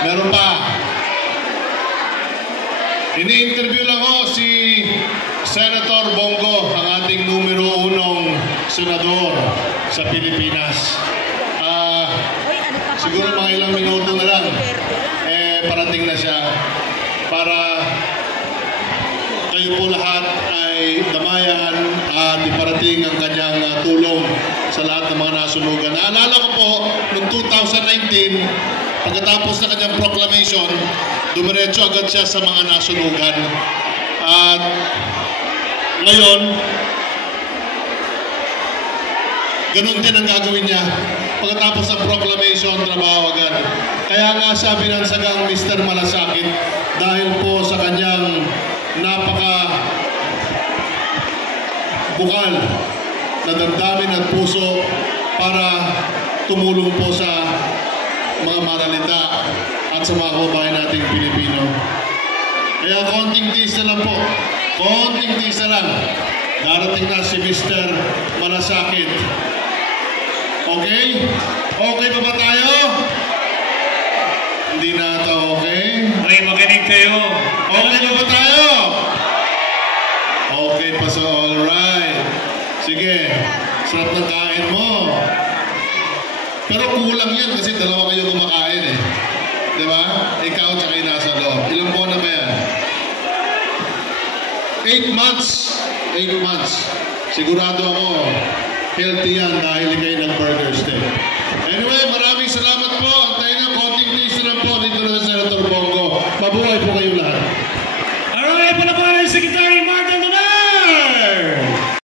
Meron pa. Ini-interview lang ko si Senator Bongo, ang ating numero 1 senador sa Pilipinas. Siguro mga ilang minuto na lang, parating na siya para kayo po lahat ay damayan at iparating ang kanyang tulong sa lahat ng mga nasunugan. Naalala ko po, noong 2019, pagkatapos na kanyang proclamation, dumiretso agad siya sa mga nasunugan. At ngayon, ganun din ang gagawin niya. Pagkatapos ng proclamation, trabaho agad. Kaya nga siya binansagang Mr. Malasakit dahil po sa kanyang napaka-bukal na damdamin at puso para tumulong po sa mga maralita at sa mga kababayan nating Pilipino. Kaya konting tiis na lang po. Konting tiis na lang. Darating na si Mr. Malasakit. Okay? Okay pa ba tayo? Hindi na ito okay? Okay, magaling kayo. Okay na ba tayo? Okay pa so alright. Sige, sarap ng kain mo. Pero kulang yan kasi dalawa kayo kumakain eh. Diba? Ikaw tsaka yung nasa loob. Ilang buwan na ba yan? 8 months. 8 months. Sigurado ako, healthy yan dahil